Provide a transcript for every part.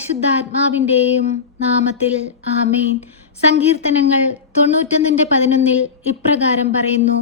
പരിശുദ്ധാത്മാവിൻ്റെയും നാമത്തിൽ ആമേൻ. സങ്കീർത്തനങ്ങൾ 91:11 ഇപ്രകാരം പറയുന്നു: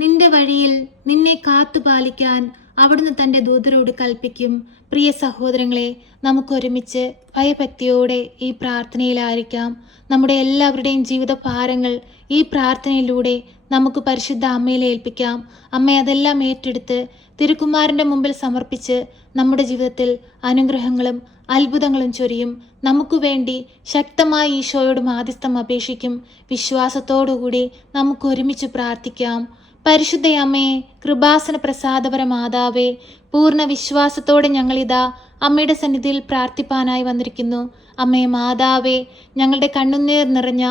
നിന്റെ വഴിയിൽ നിന്നെ കാത്തുപാലിക്കാൻ അവിടുന്ന് തൻ്റെ ദൂതരോട് കൽപ്പിക്കും. പ്രിയ സഹോദരങ്ങളെ, നമുക്കൊരുമിച്ച് ഭയഭക്തിയോടെ ഈ പ്രാർത്ഥനയിലായിരിക്കാം. നമ്മുടെ എല്ലാവരുടെയും ജീവിത ഭാരങ്ങൾ ഈ പ്രാർത്ഥനയിലൂടെ നമുക്ക് പരിശുദ്ധ അമ്മയിൽ ഏൽപ്പിക്കാം. അമ്മ അതെല്ലാം ഏറ്റെടുത്ത് തിരുക്കുമാരൻ്റെ മുമ്പിൽ സമർപ്പിച്ച് നമ്മുടെ ജീവിതത്തിൽ അനുഗ്രഹങ്ങളും അത്ഭുതങ്ങളും ചൊരിയും. നമുക്ക് വേണ്ടി ശക്തമായി ഈശോയോട് മാധ്യസ്ഥം അപേക്ഷിക്കും. വിശ്വാസത്തോടുകൂടി നമുക്ക് ഒരുമിച്ച് പ്രാർത്ഥിക്കാം. പരിശുദ്ധ അമ്മേ, കൃപാസന പ്രസാദപര മാതാവേ, പൂർണ്ണ വിശ്വാസത്തോടെ ഞങ്ങളിതാ അമ്മയുടെ സന്നിധിയിൽ പ്രാർത്ഥിപ്പാനായി വന്നിരിക്കുന്നു. അമ്മേ മാതാവേ, ഞങ്ങളുടെ കണ്ണുനീർ നിറഞ്ഞ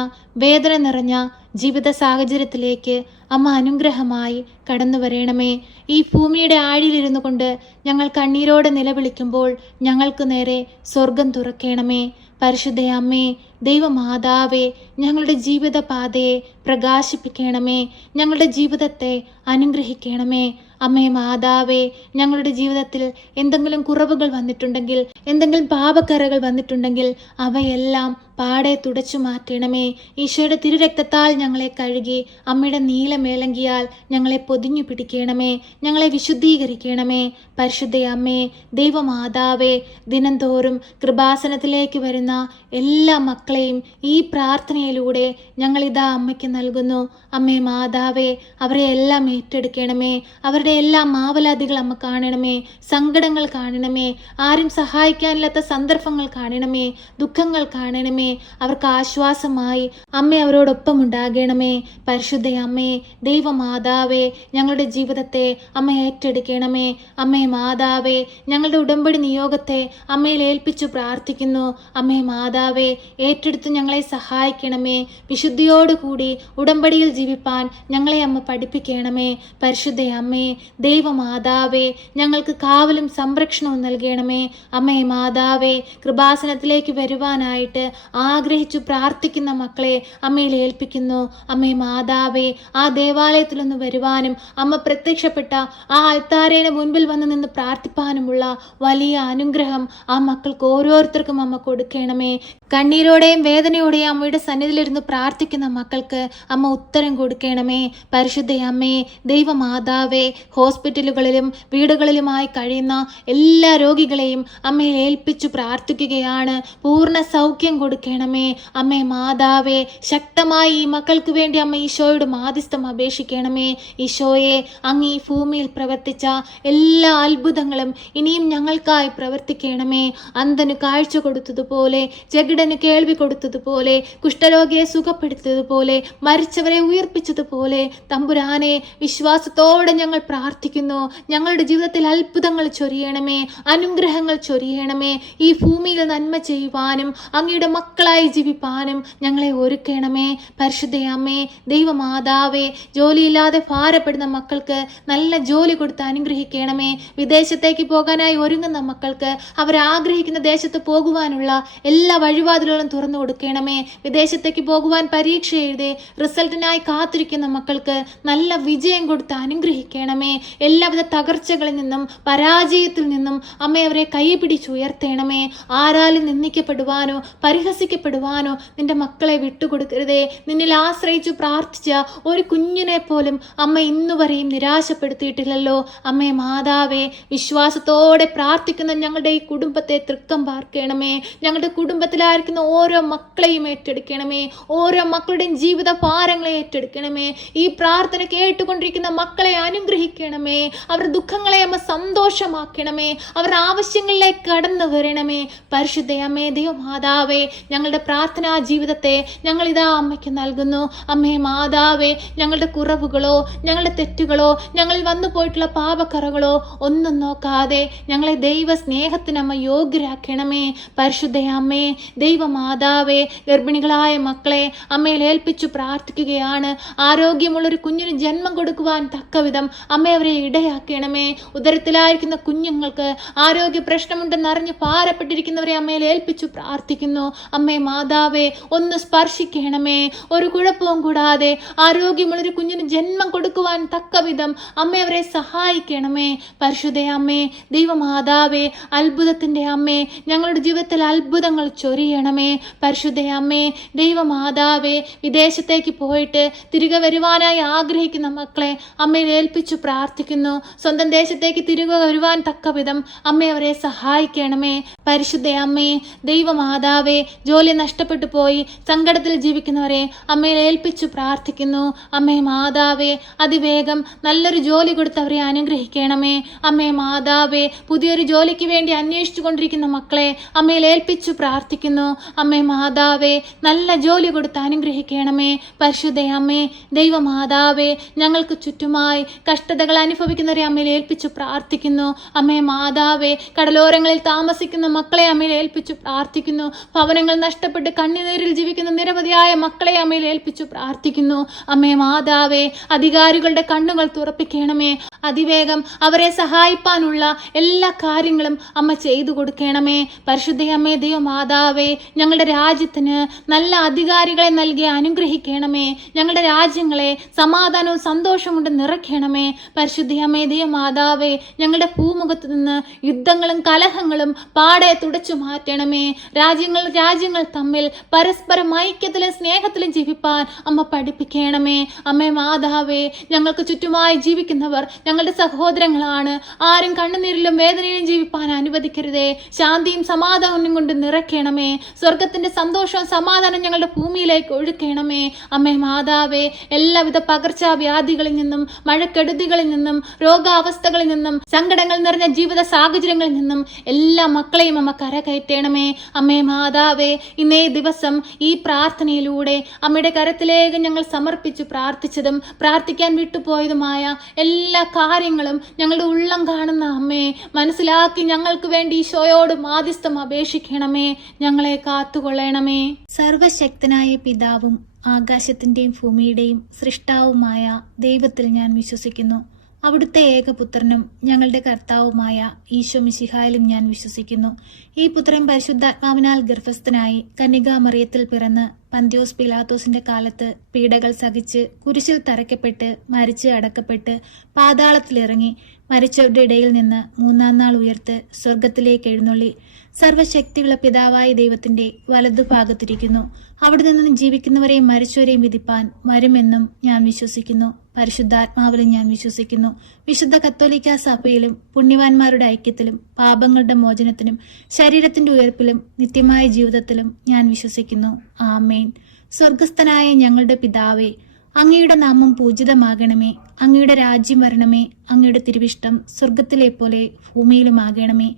വേദന നിറഞ്ഞ ജീവിത സാഹചര്യത്തിലേക്ക് അമ്മ അനുഗ്രഹമായി കടന്നു വരണമേ. ഈ ഭൂമിയുടെ ആഴിയിലിരുന്നു കൊണ്ട് ഞങ്ങൾ കണ്ണീരോടെ നിലവിളിക്കുമ്പോൾ ഞങ്ങൾക്ക് നേരെ സ്വർഗം തുറക്കണമേ. പരിശുദ്ധ അമ്മേ, ദൈവമാതാവേ, ഞങ്ങളുടെ ജീവിത പാതയെ പ്രകാശിപ്പിക്കണമേ. ഞങ്ങളുടെ ജീവിതത്തെ അനുഗ്രഹിക്കണമേ. അമ്മേ മാതാവേ, ഞങ്ങളുടെ ജീവിതത്തിൽ എന്തെങ്കിലും കുറവുകൾ വന്നിട്ടുണ്ടെങ്കിൽ, എന്തെങ്കിലും പാപക്കറകൾ വന്നിട്ടുണ്ടെങ്കിൽ അവയെല്ലാം പാടെ തുടച്ചു മാറ്റണമേ. ഈശോയുടെ തിരുരക്തത്താൽ ഞങ്ങളെ കഴുകി അമ്മയുടെ നീലമേലങ്കിയാൽ ഞങ്ങളെ പൊതിഞ്ഞു പിടിക്കണമേ. ഞങ്ങളെ വിശുദ്ധീകരിക്കണമേ. പരിശുദ്ധ അമ്മേ, ദൈവമാതാവേ, ദിനംതോറും കൃപാസനത്തിലേക്ക് വരുന്ന എല്ലാ മക്കളെയും ഈ പ്രാർത്ഥനയിലൂടെ ഞങ്ങളിതാ അമ്മയ്ക്ക് നൽകുന്നു. അമ്മേ മാതാവേ, അവരെ എല്ലാം ഏറ്റെടുക്കണമേ. അവരുടെ എല്ലാ മാവലാതികൾ അമ്മ കാണണമേ. സങ്കടങ്ങൾ കാണണമേ. ആരും സഹായിക്കാനില്ലാത്ത സന്ദർഭങ്ങൾ കാണണമേ. ദുഃഖങ്ങൾ കാണണമേ. അവർക്ക് ആശ്വാസമായി അമ്മ അവരോടൊപ്പം ഉണ്ടാകണമേ. പരിശുദ്ധ അമ്മേ, ദൈവമാതാവേ, ഞങ്ങളുടെ ജീവിതത്തെ അമ്മ ഏറ്റെടുക്കണമേ. അമ്മേ മാതാവേ, ഞങ്ങളുടെ ഉടമ്പടി നിയോഗത്തെ അമ്മയിൽ ഏൽപ്പിച്ചു പ്രാർത്ഥിക്കുന്നു. അമ്മേ മാതാവേ, ഏറ്റെടുത്ത് ഞങ്ങളെ സഹായിക്കണമേ. വിശുദ്ധിയോടുകൂടി ഉടമ്പടിയിൽ ജീവിപ്പാൻ ഞങ്ങളെ അമ്മ പഠിപ്പിക്കണമേ. പരിശുദ്ധ അമ്മേ, ദൈവമാതാവേ, ഞങ്ങൾക്ക് കാവലും സംരക്ഷണവും നൽകണമേ. അമ്മേ മാതാവേ, കൃപാസനത്തിലേക്ക് വരുവാനായിട്ട് ആഗ്രഹിച്ചു പ്രാർത്ഥിക്കുന്ന മക്കളെ അമ്മയിൽ ഏൽപ്പിക്കുന്നു. അമ്മേ മാതാവേ, ആ ദേവാലയത്തിലൊന്ന് വരുവാനും അമ്മ പ്രത്യക്ഷപ്പെട്ട ആ അൽത്താരയുടെ മുൻപിൽ വന്ന് നിന്ന് പ്രാർത്ഥിപ്പാനുമുള്ള വലിയ അനുഗ്രഹം ആ മക്കൾക്ക് ഓരോരുത്തർക്കും അമ്മ കൊടുക്കണമേ. കണ്ണീരോടെയും വേദനയോടെയും അമ്മയുടെ സന്നിധിയിലിരുന്ന് പ്രാർത്ഥിക്കുന്ന മക്കൾക്ക് അമ്മ ഉത്തരം കൊടുക്കണമേ. പരിശുദ്ധ അമ്മേ, ദൈവമാതാവേ, ഹോസ്പിറ്റലുകളിലും വീടുകളിലുമായി കഴിയുന്ന എല്ലാ രോഗികളെയും അമ്മയെ ഏൽപ്പിച്ചു പ്രാർത്ഥിക്കുകയാണ്. പൂർണ്ണ സൗഖ്യം കൊടുക്കണമേ. അമ്മേ മാതാവേ, ശക്തമായി ഈ മക്കൾക്ക് വേണ്ടി അമ്മ ഈശോയോട് മാധ്യസ്ഥം അപേക്ഷിക്കണമേ. ഈശോയെ, അങ്ങ് ഈ ഭൂമിയിൽ പ്രവർത്തിച്ച എല്ലാ അത്ഭുതങ്ങളും ഇനിയും ഞങ്ങൾക്കായി പ്രവർത്തിക്കണമേ. അന്ധന് കാഴ്ച കൊടുത്തതുപോലെ, ജഗടന് കേൾവി കൊടുത്തതുപോലെ, കുഷ്ഠരോഗിയെ സുഖപ്പെടുത്തിയതുപോലെ, മരിച്ചവരെ ഉയർപ്പിച്ചതുപോലെ തമ്പുരാനെ, വിശ്വാസത്തോടെ ഞങ്ങൾ പ്രാർത്ഥിക്കുന്നു. ഞങ്ങളുടെ ജീവിതത്തിൽ അത്ഭുതങ്ങൾ ചൊരിയണമേ. അനുഗ്രഹങ്ങൾ ചൊരിയണമേ. ഈ ഭൂമിയിൽ നന്മ ചെയ്യുവാനും അങ്ങയുടെ മക്കളായി ജീവിപ്പാനും ഞങ്ങളെ ഒരുക്കണമേ. പരിശുദ്ധ അമ്മേ, ദൈവമാതാവേ, ജോലിയില്ലാതെ ഭാരപ്പെടുന്ന മക്കൾക്ക് നല്ല ജോലി കൊടുത്ത് അനുഗ്രഹിക്കണമേ. വിദേശത്തേക്ക് പോകാനായി ഒരുങ്ങുന്ന മക്കൾക്ക് അവരാഗ്രഹിക്കുന്ന ദേശത്ത് പോകുവാനുള്ള എല്ലാ വഴിവാതിലുകളും തുറന്നു കൊടുക്കണമേ. വിദേശത്തേക്ക് പോകുവാൻ പരീക്ഷ എഴുതി റിസൾട്ടിനായി കാത്തിരിക്കുന്ന മക്കൾക്ക് നല്ല വിജയം കൊടുത്ത് അനുഗ്രഹിക്കണമേ. എല്ലാവിധ തകർച്ചകളിൽ നിന്നും പരാജയത്തിൽ നിന്നും അമ്മ അവരെ കൈപിടിച്ചുയർത്തണമേ. ആരാലും നിന്ദിക്കപ്പെടുവാനോ പരിഹസിക്കപ്പെടുവാനോ നിന്റെ മക്കളെ വിട്ടുകൊടുക്കരുതേ. നിന്നിൽ ആശ്രയിച്ചു പ്രാർത്ഥിച്ച ഒരു കുഞ്ഞിനെ പോലും അമ്മ ഇന്നുവരെയും നിരാശപ്പെടുത്തിയിട്ടില്ലല്ലോ. അമ്മേ മാതാവേ, വിശ്വാസത്തോടെ പ്രാർത്ഥിക്കുന്ന ഞങ്ങളുടെ ഈ കുടുംബത്തെ തൃക്കം പാർക്കണമേ. ഞങ്ങളുടെ കുടുംബത്തിലായിരിക്കുന്ന ഓരോ മക്കളെയും ഏറ്റെടുക്കണമേ. ഓരോ മക്കളുടെയും ജീവിത ഭാരങ്ങളെ ഏറ്റെടുക്കണമേ. ഈ പ്രാർത്ഥന കേട്ടുകൊണ്ടിരിക്കുന്ന മക്കളെ അനുഗ്രഹിക്കണമേ. അവരുടെ ദുഃഖങ്ങളെ അമ്മ സന്തോഷമാക്കണമേ. അവരുടെ ആവശ്യങ്ങളിലേക്ക് കടന്നു വരണമേ. പരിശുദ്ധ അമ്മേ, ദൈവമാതാവേ, ഞങ്ങളുടെ പ്രാർത്ഥനാ ജീവിതത്തെ ഞങ്ങൾ ഇതാ അമ്മയ്ക്ക് നൽകുന്നു. അമ്മേ മാതാവേ, ഞങ്ങളുടെ കുറവുകളോ ഞങ്ങളുടെ തെറ്റുകളോ ഞങ്ങളിൽ വന്നു പോയിട്ടുള്ള പാപക്കറകളോ ഒന്നും നോക്കാതെ ഞങ്ങളെ ദൈവ സ്നേഹത്തിന് അമ്മ യോഗ്യരാക്കണമേ. പരിശുദ്ധ അമ്മേ, ദൈവമാതാവേ, മാതാവേ, ഗർഭിണികളായ മക്കളെ അമ്മയിൽ ഏൽപ്പിച്ചു പ്രാർത്ഥിക്കുകയാണ്. ആരോഗ്യമുള്ളൊരു കുഞ്ഞിന് ജന്മം കൊടുക്കുവാൻ തക്കവിധം അമ്മ അവരെ ഇടയാക്കണമേ. ഉദരത്തിലായിരിക്കുന്ന കുഞ്ഞുങ്ങൾക്ക് ആരോഗ്യ പ്രശ്നമുണ്ടെന്നറിഞ്ഞ് ഭാരപ്പെട്ടിരിക്കുന്നവരെ അമ്മയിൽ ഏൽപ്പിച്ചു പ്രാർത്ഥിക്കുന്നു. അമ്മേ മാതാവേ, ഒന്ന് സ്പർശിക്കണമേ. ഒരു കുഴപ്പവും കൂടാതെ ആരോഗ്യമുള്ളൊരു കുഞ്ഞിന് ജന്മം കൊടുക്കുവാൻ തക്കവിധം അമ്മ അവരെ സഹായിക്കണമേ. പരിശുദ്ധ അമ്മേ, ദൈവമാതാവേ, അത്ഭുതത്തിന്റെ അമ്മേ, ഞങ്ങളുടെ ജീവിതത്തിൽ അത്ഭുതങ്ങൾ ചൊരിയണമേ. പരിശുദ്ധ അമ്മേ, ദൈവമാതാവേ, വിദേശത്തേക്ക് പോയിട്ട് തിരികെ വരുവാനായി ആഗ്രഹിക്കുന്ന മക്കളെ അമ്മയിൽ ഏൽപ്പിച്ചു പ്രാർത്ഥിക്കുന്നു. സ്വന്തം ദേശത്തേക്ക് തിരികെ വരുവാൻ തക്കവിധം അമ്മ അവരെ സഹായിക്കണമേ. പരിശുദ്ധ അമ്മേ, ദൈവമാതാവേ, ജോലി നഷ്ടപ്പെട്ടു പോയി സങ്കടത്തിൽ ജീവിക്കുന്നവരെ അമ്മയിൽ ഏൽപ്പിച്ചു പ്രാർത്ഥിക്കുന്നു. അമ്മേ മാതാവേ, അതിവേഗം നല്ലൊരു ജോലി കൊടുത്തവരെ അനുഗ്രഹിക്കണമേ. അമ്മേ മാതാവേ, പുതിയൊരു ജോലിക്ക് വേണ്ടി അന്വേഷിച്ചു കൊണ്ടിരിക്കുന്ന മക്കളെ അമ്മയിൽ ഏൽപ്പിച്ചു പ്രാർത്ഥിക്കുന്നു. അമ്മേ മാതാവേ, നല്ല ജോലി കൊടുത്ത് അനുഗ്രഹിക്കണമേ. പരിശുദ്ധ അമ്മേ, ദൈവമാതാവേ, ഞങ്ങൾക്ക് ചുറ്റുമായി കഷ്ടതകൾ അനുഭവിക്കുന്നവരെ അമ്മയിൽ ഏൽപ്പിച്ചു പ്രാർത്ഥിക്കുന്നു. അമ്മേ മാതാവേ, കടലോരങ്ങളിൽ താമസിക്കുന്ന മക്കളെ അമ്മയിൽ ഏൽപ്പിച്ചു പ്രാർത്ഥിക്കുന്നു. ഭവനങ്ങൾ നഷ്ടപ്പെട്ട് കണ്ണുനീരിൽ ജീവിക്കുന്ന നിരവധിയായ മക്കളെ അമ്മയിൽ ഏൽപ്പിച്ചു പ്രാർത്ഥിക്കുന്നു. അമ്മേ മാതാവേ, അധികാരികളുടെ കണ്ണുകൾ തുറപ്പിക്കണമേ. അതിവേഗം അവരെ സഹായിപ്പാനുള്ള എല്ലാ കാര്യങ്ങളും അമ്മ ചെയ്തു കൊടുക്കണമേ. പരിശുദ്ധ അമ്മേ, ദൈവമാതാവേ, ഞങ്ങളുടെ രാജ്യത്തിന് നല്ല അധികാരികളെ നൽകി അനുഗ്രഹിക്കണമേ. ഞങ്ങളുടെ രാജ്യങ്ങളെ സമാധാനവും സന്തോഷവും കൊണ്ട് നിറയ്ക്കണമേ. പരിശുദ്ധ അമ്മേ, ദൈവമാതാവേ, ഞങ്ങളുടെ ഭൂമുഖത്ത് നിന്ന് യുദ്ധങ്ങളും കലഹങ്ങളും പാടെ തുടച്ചു മാറ്റണമേ. രാജ്യങ്ങൾ തമ്മിൽ പരസ്പരം ഐക്യത്തിലും സ്നേഹത്തിലും ജീവിപ്പാൻ അമ്മ പഠിപ്പിക്കണമേ. അമ്മേ മാതാവേ, ഞങ്ങൾക്ക് ചുറ്റുമായി ജീവിക്കുന്നവർ ഞങ്ങളുടെ സഹോദരങ്ങളാണ്. ആരും കണ്ണുനീരിലും വേദനയിലും ജീവിപ്പാൻ അനുവദിക്കരുതേ. ശാന്തിയും സമാധാനവും കൊണ്ട് നിറയ്ക്കണമേ. സ്വർഗത്തിന്റെ സന്തോഷവും സമാധാനം ഞങ്ങളുടെ ഭൂമിയിലേക്ക് ഒഴുക്കണമേ. അമ്മേ മാതാവേ, എല്ലാവിധ പകർച്ചവ്യാധികളിൽ നിന്നും മഴക്കെടുതികളിൽ നിന്നും രോഗാവസ്ഥകളിൽ നിന്നും സങ്കടങ്ങൾ നിറഞ്ഞ ജീവിത സാഹചര്യങ്ങളിൽ നിന്നും എല്ലാ മക്കളെയും അമ്മ കരകയറ്റണമേ. അമ്മേ മാതാവേ, ഇന്നേ ദിവസം ഈ പ്രാർത്ഥനയിലൂടെ അമ്മയുടെ കരത്തിലേക്ക് ഞങ്ങൾ സമർപ്പിച്ചു പ്രാർത്ഥിച്ചതും പ്രാർത്ഥിക്കാൻ വിട്ടുപോയതുമായ എല്ലാ കാര്യങ്ങളും ഞങ്ങളുടെ ഉള്ളം കാണുന്ന അമ്മേ മനസ്സിലാക്കി ഞങ്ങൾക്ക് വേണ്ടി ഈശോയോട് മാധ്യസ്ഥം അപേക്ഷിക്കണമേ. ഞങ്ങളെ കാത്തുകൊള്ളണമേ. സർവശക്തനായ പിതാവും ആകാശത്തിന്റെയും ഭൂമിയുടെയും സൃഷ്ടാവുമായ ദൈവത്തിൽ ഞാൻ വിശ്വസിക്കുന്നു. അവിടുത്തെ ഏകപുത്രനും ഞങ്ങളുടെ കർത്താവുമായ ഈശോ മിശിഹായിലും ഞാൻ വിശ്വസിക്കുന്നു. ഈ പുത്രൻ പരിശുദ്ധാത്മാവിനാൽ ഗർഭസ്ഥനായി കന്യകാമറിയത്തിൽ പിറന്ന് പന്തിയോസ് പിലാത്തോസിന്റെ കാലത്ത് പീഡകൾ സഹിച്ച് കുരിശിൽ തറയ്ക്കപ്പെട്ട് മരിച്ച് അടക്കപ്പെട്ട് പാതാളത്തിലിറങ്ങി മരിച്ചവരുടെ ഇടയിൽ നിന്ന് മൂന്നാം നാൾ ഉയർത്ത് സ്വർഗത്തിലേക്ക് എഴുന്നള്ളി സർവശക്തിയുള്ള പിതാവായ ദൈവത്തിന്റെ വലതുഭാഗത്തിരിക്കുന്നു. അവിടെ നിന്ന് ജീവിക്കുന്നവരെയും മരിച്ചവരെയും വിധിപ്പാൻ വരുമെന്നും ഞാൻ വിശ്വസിക്കുന്നു. പരിശുദ്ധാത്മാവിലും ഞാൻ വിശ്വസിക്കുന്നു. വിശുദ്ധ കത്തോലിക്ക സഭയിലും പുണ്യവാന്മാരുടെ ഐക്യത്തിലും പാപങ്ങളുടെ മോചനത്തിനും ശരീരത്തിന്റെ ഉയർപ്പിലും നിത്യമായ ജീവിതത്തിലും ഞാൻ വിശ്വസിക്കുന്നു. ആമേൻ. സ്വർഗസ്ഥനായ ഞങ്ങളുടെ പിതാവേ, അങ്ങയുടെ നാമം പൂജിതമാകണമേ. അങ്ങയുടെ രാജ്യം വരണമേ. അങ്ങയുടെ തിരുവിഷ്ടം സ്വർഗത്തിലെ പോലെ ഭൂമിയിലുമാകണമേ.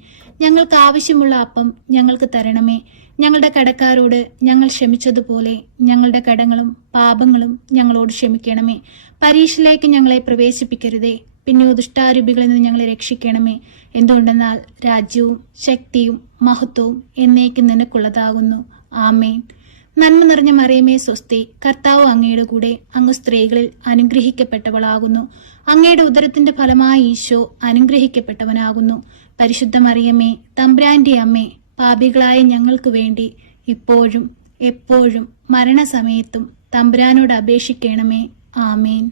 ഞങ്ങൾക്ക് ആവശ്യമുള്ള അപ്പം ഞങ്ങൾക്ക് തരണമേ. ഞങ്ങളുടെ കടക്കാരോട് ഞങ്ങൾ ക്ഷമിച്ചതുപോലെ ഞങ്ങളുടെ കടങ്ങളും പാപങ്ങളും ഞങ്ങളോട് ക്ഷമിക്കണമേ. പരീക്ഷയിലേക്ക് ഞങ്ങളെ പ്രവേശിപ്പിക്കരുതേ, പിന്നെ ദുഷ്ടാരൂപികളിൽ നിന്ന് ഞങ്ങളെ രക്ഷിക്കണമേ. എന്തുകൊണ്ടെന്നാൽ രാജ്യവും ശക്തിയും മഹത്വവും എന്നേക്കും നിനക്കുള്ളതാകുന്നു. ആമേൻ. നന്മ നിറഞ്ഞ മറിയമേ സ്വസ്തി, കർത്താവ് അങ്ങയുടെ കൂടെ, അങ്ങ് സ്ത്രീകളിൽ അനുഗ്രഹിക്കപ്പെട്ടവളാകുന്നു. അങ്ങയുടെ ഉദരത്തിന്റെ ഫലമായ ഈശോ അനുഗ്രഹിക്കപ്പെട്ടവനാകുന്നു. പരിശുദ്ധ മറിയമേ, തമ്പുരാന്റെ അമ്മേ, പാപികളായ ഞങ്ങൾക്ക് വേണ്ടി ഇപ്പോഴും എപ്പോഴും മരണസമയത്തും തമ്പുരാനോട് അപേക്ഷിക്കണമേ. ആമേൻ.